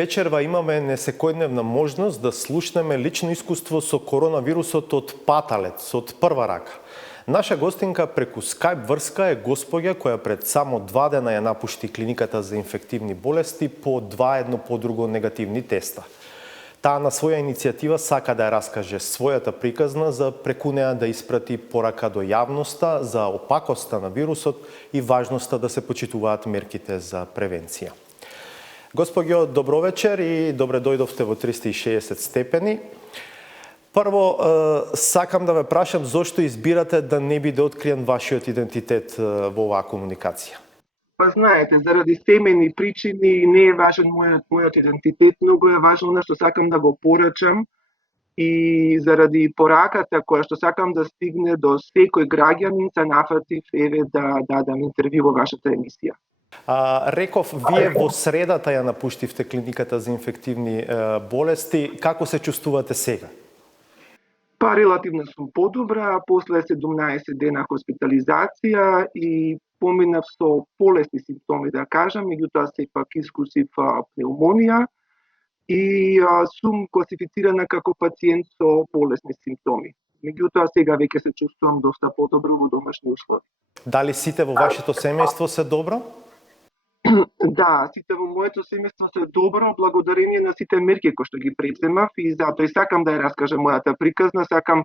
вечерва имаме несекојдневна можност да слушнеме лично искуство со коронавирусот од паталец, од прва рака. Наша гостинка преку Skype врска е госпоѓа која пред само 2 дена ја напушти клиниката за инфективни болести по 2 едно по друго негативни теста. Таа на своја иницијатива сака да ја раскаже својата приказна за преку неа да испрати порака до јавноста за опакоста на вирусот и важноста да се почитуваат мерките за превенција. Господјо, добро вечер и добре дојдовте во 360 степени. Прво, сакам да ве прашам зошто избирате да не биде откриен вашиот идентитет во оваа комуникација? Па знаете, заради семејни причини не е важен мојот идентитет, многу е важно на што сакам да го порачам и заради пораката која што сакам да стигне до секој граѓанин се нафатив да дадам интервју во вашата емисија. Реков, вие во средата ја напуштивте клиниката за инфективни болести. Како се чувствувате сега? Па релативно сум подобра, после 17 дена хоспитализација и поминав со полесни симптоми, да кажам, меѓутоа сепак искусив пневмонија и сум класифицирана како пациент со полесни симптоми. Меѓутоа сега веќе се чувствувам доста подобро во домашни услови. Дали сите во вашето семејство се добро? Да, сите во моето семејство се добро, благодарение на сите мерки кои што ги преземав и затоа и сакам да ја раскажам мојата приказна, сакам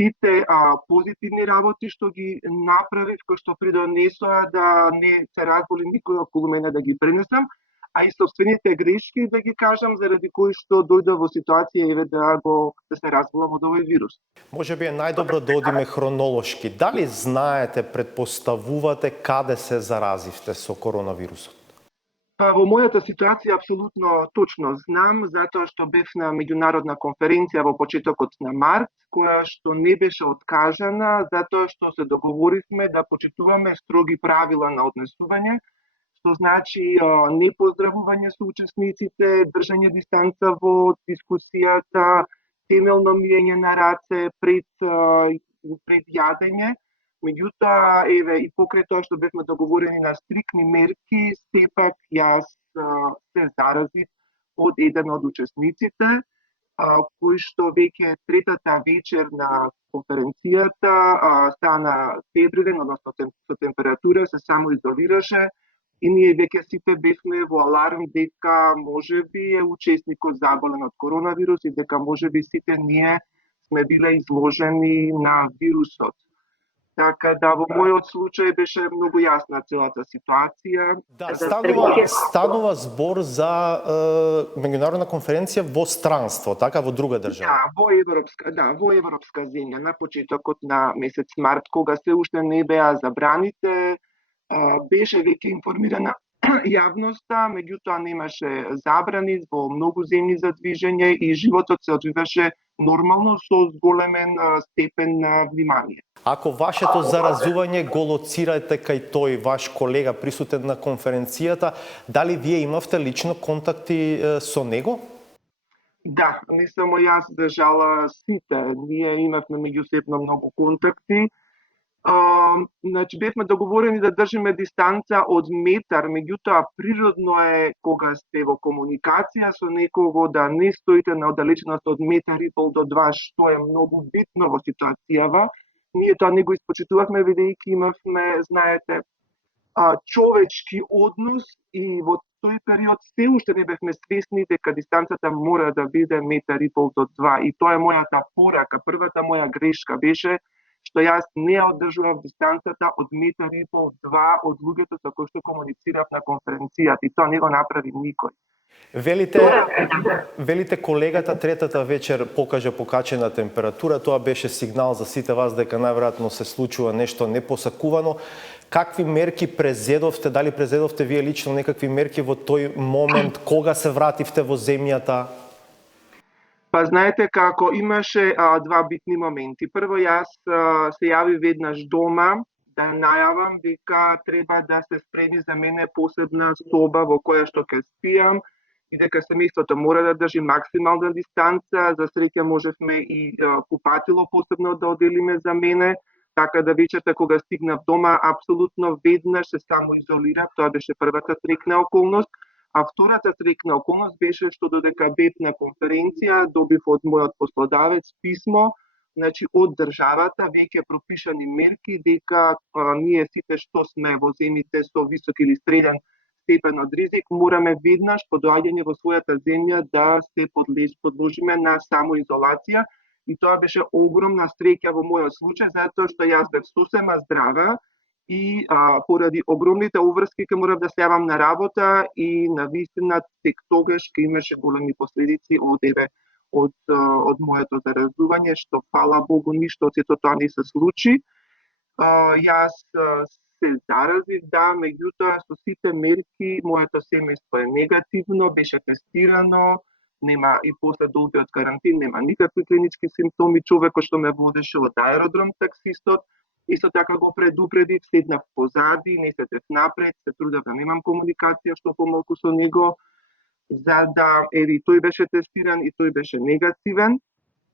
сите позитивни работи што ги направив, кои што придонесоа да не се разболи никој околу мене да ги пренесам, а и собствените грешки да ги кажам заради кои што дојдов во ситуација да се разболам од овој вирус. Може би е најдобро да одиме хронолошки. Дали знаете, предпоставувате каде се заразивте со коронавирусот? Во мојата ситуација апсолутно точно знам, затоа што бев на меѓународна конференција во почетокот на март, која што не беше откажана, затоа што се договоривме да почитуваме строги правила на однесување, што значи не поздравување со учесниците, држање дистанца во дискусијата, темелно миење на раце пред јадење. Меѓутоа, и покрај тоа што бевме договорени на стрикни мерки, сепак јас се заразив од еден од учесниците, кој што веќе третата вечер на конференцијата стана фебрилен, односно со температура, се самоизолираше и ние веќе сите бевме во аларм дека можеби е учесникот заболен од коронавирус и дека можеби сите ние сме биле изложени на вирусот. Така да во мојот случај беше многу јасна целата ситуација. Да, станува збор за меѓународна конференција во странство, така, во друга држава. Во европска земја на почетокот на месец март, кога се уште не беа забраните, беше веќе информирана јавноста, меѓутоа немаше забрани во многу земји за движење и животот се одвиваше нормално со зголемен степен на внимание. Ако вашето заразување го лоцирате кај тој ваш колега присутен на конференцијата, дали вие имавте лично контакти со него? Да, не само јас, за жала сите. Ние имавме меѓусебно многу контакти. Значи, бевме договорени да држиме дистанца од метар, меѓутоа природно е кога сте во комуникација со некого да не стоите на оддалеченост од метар и пол до 2, што е многу битно во ситуацијава. Ние тоа не го испочитувавме, бидејќи имавме, знаете, човечки однос и во тој период се уште не бевме свесни дека дистанцата мора да биде метар и пол до 2. И тоа е мојата порака. Првата моја грешка беше што јас не одржував дистанцата од метар и пол 2 од луѓето со кои што комуницирав на конференцијата и тоа не го направи никој. Велите колегата третата вечер покажа покачена температура, тоа беше сигнал за сите вас дека најверојатно се случува нешто непосакувано. Какви мерки презедовте, дали презедовте вие лично некакви мерки во тој момент, кога се вративте во земјата? Па знаете како, имаше два битни моменти. Прво јас се јави веднаш дома да најавам дека треба да се спреми за мене посебна соба во која што ќе спијам и дека семејството мора да држи максимална дистанца. За среќа можевме и купатило посебно да оделиме за мене, така да вечерта кога стигнав дома апсолутно веднаш се самоизолирав. Тоа беше првата стрикна околност. А втората среќна околност беше што додека бев на конференција, добив од мојот послодавец писмо, значи од државата веќе пропишани мерки дека ние сите што сме во земјите со висок или среден степен од ризик мораме веднаш по доаѓање во својата земја да се подложиме на самоизолација и тоа беше огромна среќа во мојот случај затоа што јас бев сосема здрава и поради огромните обврски ќе морав да се јавам на работа и на вистина тек тогаш ќе имаше големи последици од моето заразување, што фала Богу ништо од сето тоа не се случи. Јас се заразив, да, меѓутоа со сите мерки моето семејство е негативно, беше тестирано, нема и после долгиот карантин, нема никакви клинички симптоми, човекот што ме водеше од аеродром таксистот, исто така го предупредив, седнав позади, не седев напред, се трудев да немам комуникација што помалку со него, за да, еви, тој беше тестиран и тој беше негативен.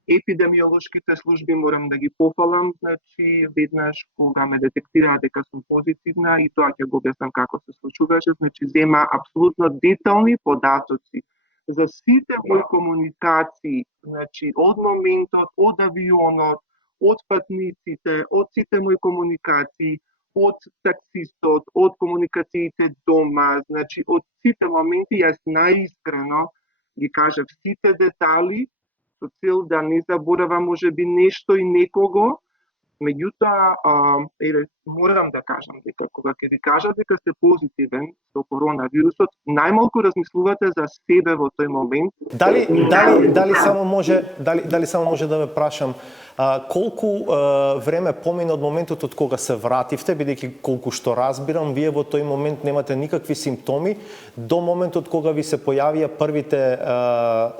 Епидемиолошките служби морам да ги пофалам, значи веднаш кога ме детектираа дека сум позитивна и тоа ќе го објаснам како се случуваше, значи зема апсолутно детални податоци за сите мои комуникации, значи од моментот, од авионот, од патниците, од сите мои комуникации, од таксистот, од комуникациите дома, значи од сите моменти јас наискрено ги кажав сите детали со цел да не заборавам можеби нешто и некого. Меѓутоа, морам да кажам дека кога ќе ви кажат дека сте позитивен со коронавирусот, најмалку размислувате за себе во тој момент. Дали само може да ве прашам колку време помина од моментот од кога се вративте, бидејќи колку што разбирам, вие во тој момент немате никакви симптоми, до моментот кога ви се појавија првите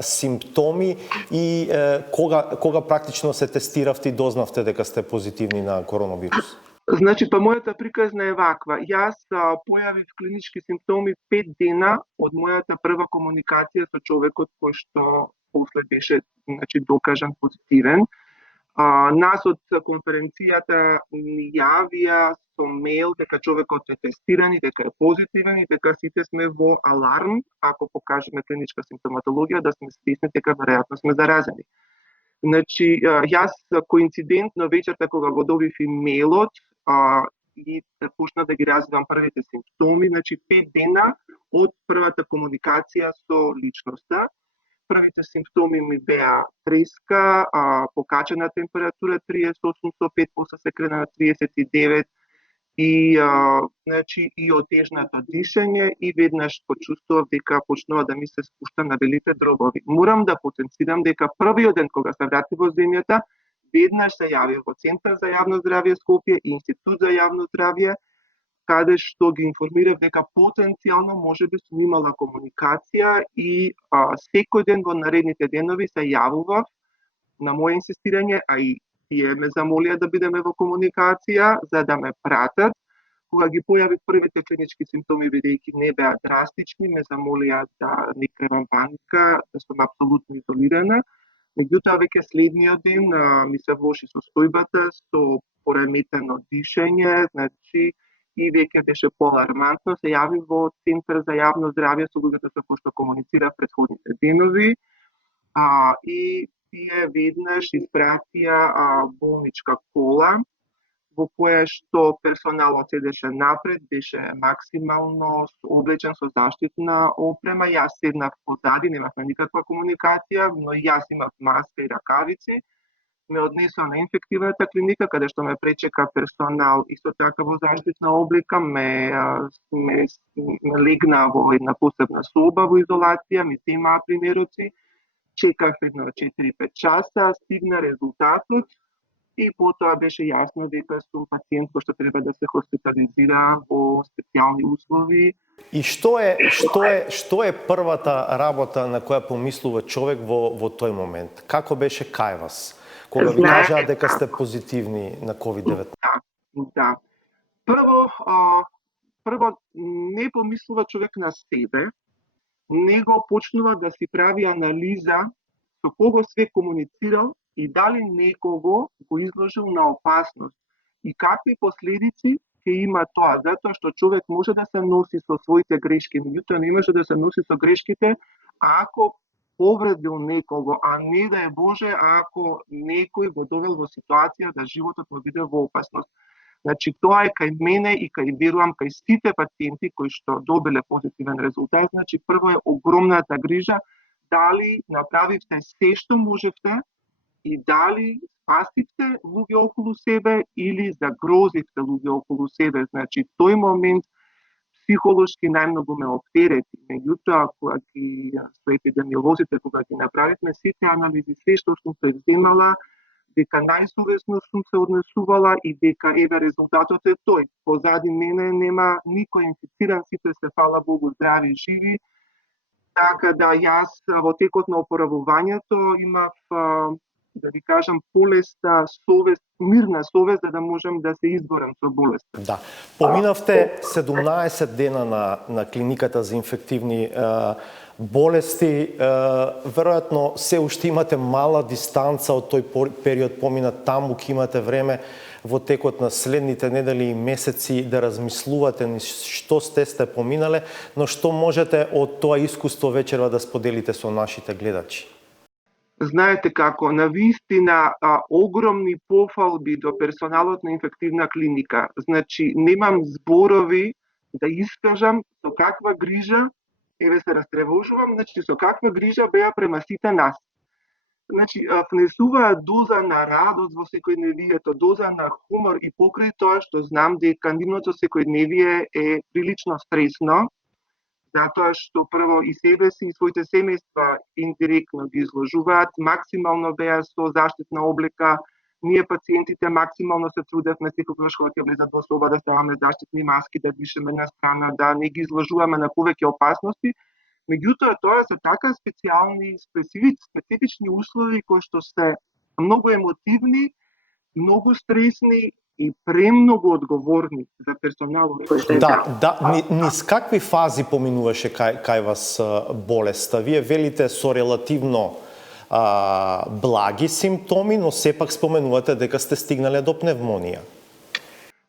симптоми и кога практично се тестиравте и дознавте дека сте позитивни на коронавирус? Значи, па мојата приказна е ваква. Јас појавив клинички симптоми 5 дена од мојата прва комуникација со човекот кој што после беше, значи, докажан позитивен. Нас од конференцијата ни јавија со мејл дека човекот е тестиран и дека е позитивен и дека сите сме во аларм, ако покажеме клиничка симптоматологија, да сме свесни дека веројатно сме заразени. Значи, јас коинцидентно вечерта кога го добив имејлот и почна да ги развивам првите симптоми, значи 5 дена од првата комуникација со личноста. Првите симптоми ми беа треска, покачена температура 38,5, после се крена на 39 и значи и отежнато дишење и веднаш почувствував дека почнува да ми се спушта на белите дробови. Морам да потенцирам дека првиот ден кога се вратив во земјата, веднаш се јавив во Центар за јавно здравје Скопје и Институт за јавно здравје, каде што ги информирав дека потенцијално можеби сум имала комуникација и секој ден во наредните денови се јавував на моје инсистирање, а и тие ме замолија да бидеме во комуникација за да ме пратат. Кога ги појавив првите клинички симптоми, бидејќи не беа драстични, ме замолија да не кревам паника, да сум апсолутно изолирана. Меѓутоа, веќе следниот ден ми се влоши состојбата со пореметено дишење, значи и веќе беше поалармантно. Се јавив во Центар за јавно здравје со луѓето со кои што комуницирав претходните денови и тие веднаш испратија болничка кола во која што персоналот седеше напред, беше максимално облечен со заштитна опрема. Јас седнав позади, немавме никаква комуникација, но јас имав маска и ракавици. Ме однесоа на инфективната клиника, каде што ме пречека персонал исто така во заштитна облека, ме легна во една посебна соба во изолација, ми се имаа примероци, чекав едно 4-5 часа, стигна резултатот и потоа беше јасно дека сум пациент кој што треба да се хоспитализира во специјални услови. И што е првата работа на која помислува човек во тој момент? Како беше кај вас? Кога ви кажаа дека сте позитивни на COVID-19? Да. Прво не помислува човек на себе, него почнува да си прави анализа со кого све комуницирал и дали некого го изложил на опасност и какви последици ќе има тоа, затоа што човек може да се носи со своите грешки, меѓутоа не може да се носи со грешките ако повредил некого, а не да е Боже ако некој го довел во ситуација да животот му биде во опасност. Значи, тоа е кај мене и кај верувам кај сите пациенти кои што добиле позитивен резултат. Значи, прво е огромната грижа дали направивте се што можевте и дали спасивте луѓе околу себе или загрозивте луѓе околу себе. Значи, тој момент психолошки најмногу ме оптерети. Меѓутоа, кога ги со епидемиолозите, кога ги направивме сите анализи, се што сум преземала, дека најсовесно сум се однесувала и дека еве резултатот е тој. Позади мене нема никој инфициран, сите се, фала Богу, здрави и живи. Така да јас во текот на опоравувањето имав, да ви кажам, полеста совест, мирна совест, за да можам да се изборам со болеста. Да. Поминавте 17 дена на клиниката за инфективни болести. Веројатно се уште имате мала дистанца од тој период помина таму, ке имате време во текот на следните недели и месеци да размислувате што сте поминале, но што можете од тоа искуство вечерва да споделите со нашите гледачи? Знаете како, навистина огромни пофалби до персоналот на инфективна клиника. Значи, немам зборови да искажам со каква грижа, еве се растревожувам, значи со каква грижа беа према сите нас. Значи, внесуваа доза на радост во секојдневието, доза на хумор и покрај тоа што знам дека нивното секојдневие е прилично стресно, затоа што прво и себе си и своите семејства индиректно ги изложуваат, максимално беа со заштитна облека, ние пациентите максимално се трудевме секогаш кога ќе влезат во соба да ставаме заштитни маски, да дишеме на страна, да не ги изложуваме на повеќе опасности. Меѓутоа, тоа се така специфични услови кои што се многу емотивни, многу стресни и премногу одговорни за персоналот. Низ какви фази поминуваше кај вас болеста? Вие велите со релативно благи симптоми, но сепак споменувате дека сте стигнале до пневмонија.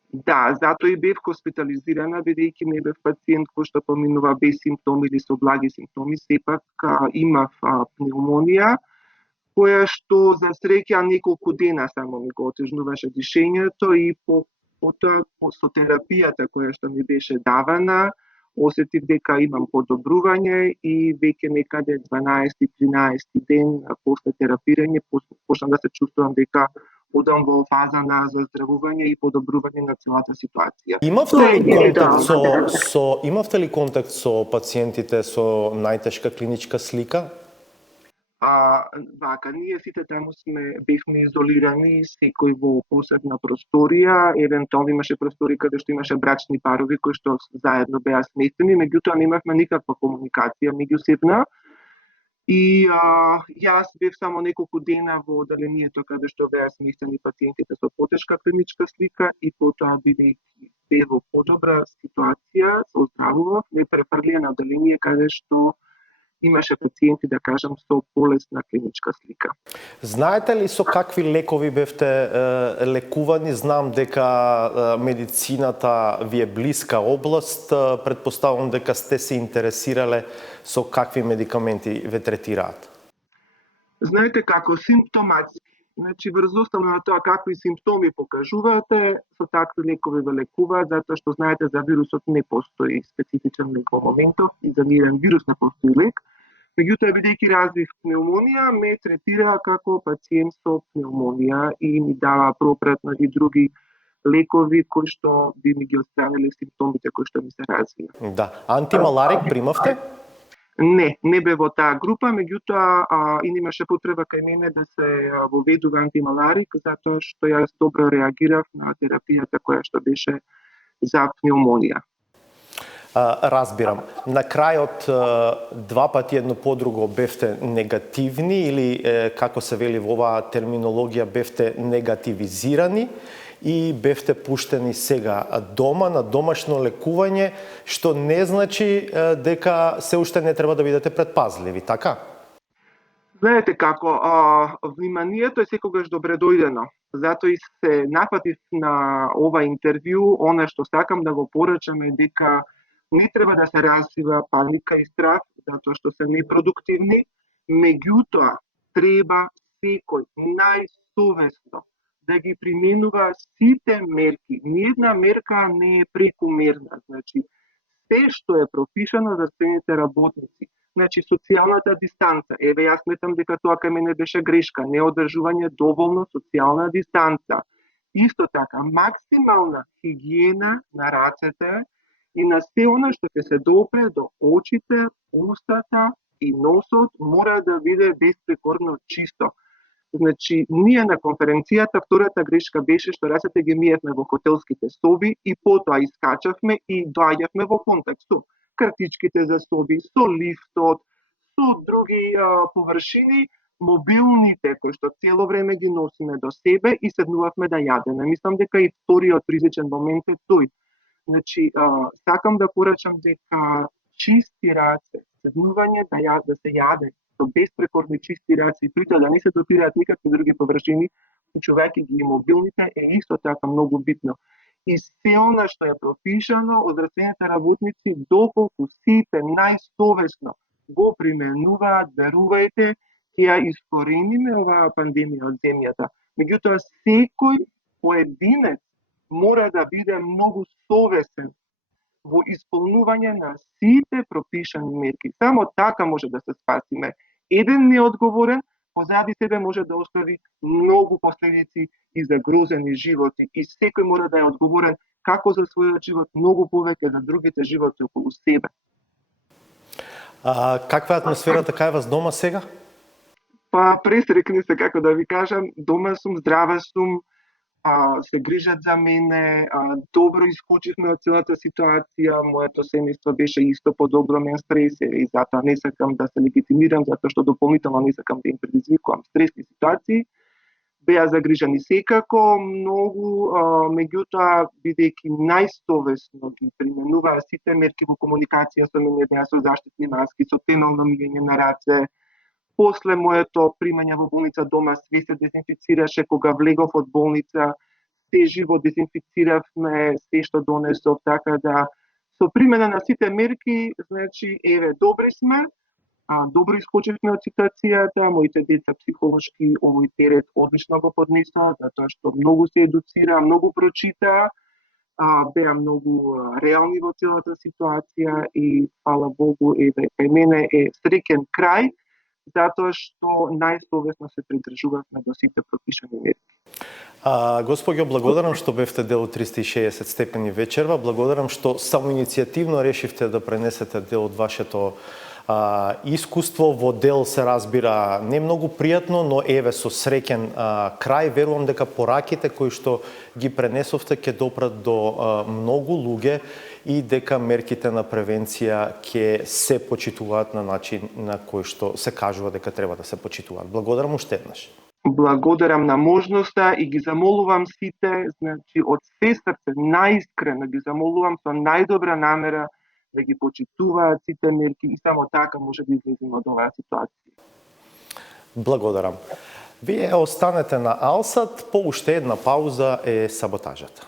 Да, затоа и бев хоспитализирана, бидејќи не бев пациент кој што поминува без симптоми или со благи симптоми, сепак имав пневмонија, која што за среќа неколку дена само ми го отежнуваше дишењето и потоа со терапијата која што ми беше давана, осетив дека имам подобрување и веќе некаде 12-13 ден после терапирање почнав да се чувствувам дека одам во фаза на заздравување и подобрување на целата ситуација. Имавте ли контакт со пациентите со најтешка клиничка слика? Вака, ние сите таму бевме изолирани, секој во посебна просторија, евентуално имаше простори каде што имаше брачни парови кои што заедно беа сместени, меѓутоа немавме никаква комуникација меѓусебна. И јас бев само неколку дена во оделението каде што беа сместени пациентите со потешка клиничка слика и потоа бидејќи бе во подобра ситуација, се оздравував, ме префрлија на оделение каде што имаше пациенти, да кажам, со полесна клиничка слика. Знаете ли со какви лекови бевте лекувани? Знам дека медицината ви е блиска област, претпоставувам дека сте се интересирале со какви медикаменти ве третираат. Знаете како, симптоматски. Значи, врзоставно на тоа какви симптоми покажувате, со такви лекови ве лекуваат, затоа што знаете за вирусот не постои специфичен лек во моментов и за ниеден вирус не постои лек. Меѓутоа, бидејќи развив пневмонија, ме третира како пациент со пневмонија и ми дава пропратно и други лекови кои што би ми ги отстраниле симптомите кои што ми се развија. Да, антималарик примавте? Не бе во таа група, меѓутоа и немаше потреба кај мене да се воведува антималарик, затоа што јас добро реагирав на терапијата која што беше за пневмонија. Разбирам. На крајот два пати едно по друго бевте негативни или како се вели во оваа терминологија бевте негативизирани и бевте пуштени сега дома на домашно лекување, што не значи дека се уште не треба да бидете предпазливи, така? Знаете како, вниманието е секогаш добредојдено. Затоа и се напатив на ова интервју, она што сакам да го порачам е дека не треба да се развива паника и страх, затоа што се непродуктивни, меѓутоа треба секој најсовесно да ги применува сите мерки. Ниедна мерка не е прекумерна, значи се што е пропишано за сцените работници. Значи, социјалната дистанца. Еве, јас сметам дека тоа кај мене беше грешка. Неодржување доволно социјална дистанца. Исто така, максимална хигиена на рацете и на се она што ќе се допре до очите, устата и носот мора да биде безпрекорно чисто. Значи, ние на конференцијата, втората грешка беше што рацете ги миевме во хотелските соби и потоа искачавме и доаѓавме во контакт со картичките за соби, со лифтот, со други површини, мобилните кои што цело време ги носиме до себе и седнувавме да јадеме. Мислам дека и вториот ризичен момент е тој. Значи, сакам да порачам дека чисти раце, седнување да се јаде со безпрекорни чисти раце и притоа да не се допираат никакви други површини, вклучувајќи ги и мобилните, е исто така многу битно. И се она што е пропишано од здравствените работници, доколку сите најсовесно го применуваат, верувајте, ќе ја искорениме оваа пандемија од земјата. Меѓутоа, секој поединец мора да биде многу совесен во исполнување на сите пропишани мерки. Само така може да се спасиме. Еден неодговорен позади себе може да остави многу последици и за грозени животи. И секој мора да е одговорен како за својот живот, многу повеќе за другите животи околу себе. Каква е атмосферата кај вас дома сега? Па пресрекни се, како да ви кажам, дома сум, здрава сум, се грижат за мене, добро искочивме од целата ситуација, моето семејство беше исто под огромен стрес и затоа не сакам да се легитимирам, затоа што дополнително не сакам да им предизвикувам стресни ситуации. Беа загрижани секако многу, меѓутоа, бидејќи најсовесно ги применуваа сите мерки во комуникација со мене, беа со заштитни маски, со темелно миење на раце. После моето примање во болница дома све се дезинфицираше, кога влегов од болница, се живо дезинфициравме, се што донесов, така да со примена на сите мерки, значи, еве, добри сме, добро искочивме од ситуацијата, моите деца психолошки овој терет одлично го поднесоа, затоа што многу се едуцира, многу прочитаа, беа многу реални во целата ситуација и, фала Богу, еве, кај мене е среќен крај, затоа што најсовесно се придржувавме до сите пропишани мерки. Господјо, благодарам што бевте дел од 360 степени вечерва, благодарам што самоиницијативно решивте да пренесете дел од вашето искуство. Во дел се разбира не многу пријатно, но еве со среќен крај, верувам дека пораките кои што ги пренесовте ќе допрат до многу луѓе и дека мерките на превенција ќе се почитуваат на начин на кој што се кажува дека треба да се почитуваат. Благодарам уште еднаш. Благодарам на можноста и ги замолувам сите, значи од се срце, најискрено ги замолувам со најдобра намера да ги почитуваат сите мерки и само така може да излеземе од оваа ситуација. Благодарам. Вие останете на Алсат, по уште една пауза е саботажата.